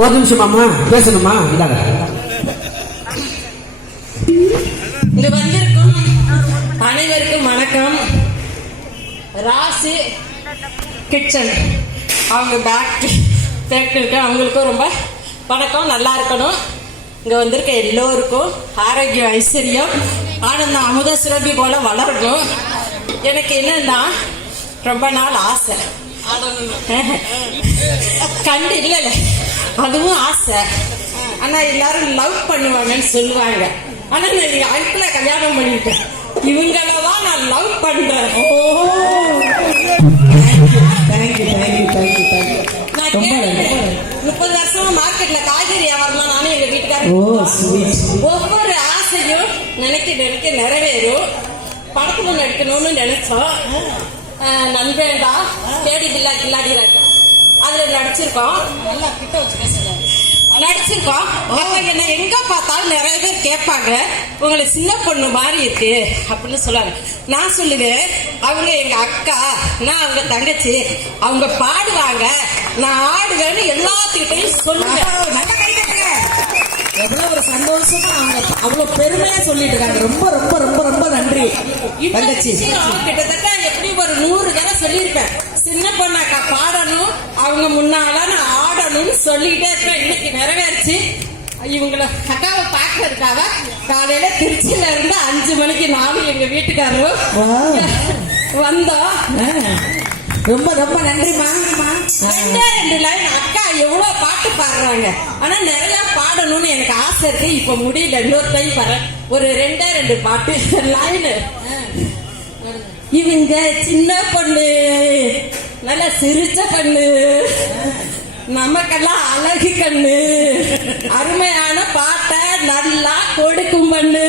ஒரு நிமிஷம் மாமா பேசணுமா? இதாங்க இங்க வந்திருக்கும் அனைவருக்கும் வணக்கம். ராசி கிச்சன் அவங்க பேக் அவங்களுக்கும் ரொம்ப வணக்கம். நல்லா இருக்கணும். இங்க வந்திருக்க எல்லோருக்கும் ஆரோக்கியம், ஐஸ்வர்யம், ஆனந்தம், அமுத சுரபி போல வளரணும். எனக்கு என்னன்னா ரொம்ப நாள் ஆசை கண்டு இல்லை அதுவும் ஆசை. ஆனா எல்லாரும் லவ் பண்ணுவாங்கன்னு சொல்லுவாங்க. ஆனா நான் அழுத்துல கல்யாணம் பண்ணிட்டேன். இவங்களதான் நான் லவ் பண்றேன். நான் 30 வருஷமா மார்க்கெட்ல காய்கறி வியாபாரம் நானும் எங்க வீட்டுக்காரர். ஒவ்வொரு ஆசையும் நினைக்க நிறைவேறும். படத்துல நடிக்கணும்னு நினைச்சோம். நண்பேண்டா தேடி பில்லா கில்லாடிறாங்க. அதுல நடிச்சிருக்கோம். நல்லா கிட்ட வச்சு பேசுறாங்க. நடிச்சிருக்கோம். என்ன எங்க பார்த்தாலும் நிறைய பேர் கேட்பாங்க, உங்களை சின்ன பொண்ணு மாதிரி இருக்கு அப்படின்னு சொல்லுவாங்க. நான் சொல்லுவேன், அவங்க எங்க அக்கா, நான் அவங்க தங்கச்சி, அவங்க பாடுவாங்க, நான் ஆடுவேன்னு எல்லாத்துக்கிட்டையும் சொல்லுவேன். எவ்வளவு ஒரு சந்தோஷமா அவங்க அவ்வளவு பெருமையா சொல்லிட்டு இருக்காங்க. ரொம்ப ரொம்ப ரொம்ப ரொம்ப நன்றி தங்கச்சி. கிட்டத்தட்ட எப்படி ஒரு 100 தடவை சொல்லியிருப்பேன். சின்ன பொண்ணாக்கா பாடணும், அவங்க முன்னால நான் ஆடணும்னு சொல்லிட்டே இருப்பேன். இன்னைக்கு நிறைவேறிச்சு. இவங்களை அக்காவை பாக்குறதுக்காக காலையில திருச்சியில இருந்து 5 மணிக்கு நானும் எங்க வீட்டுக்காரரும் வந்தோம். ரொம்ப ரொம்ப நன்றிமா. 2 லைன் அக்கா எவ்வளவு பாட்டு பாடுறாங்க. ஆனா நிறைய பாடணும்னு எனக்கு ஆசை இருக்கு. இப்ப முடியல. இன்னொரு டைம் பாரு, ஒரு 2 பாட்டு லைனு. இவங்க சின்ன பொண்ணு, நல்ல சிரிச்ச கண்ணு, நமக்கெல்லாம் அழகு கண்ணு, அருமையான பாட்டை நல்லா கொடுக்கும் பண்ணு.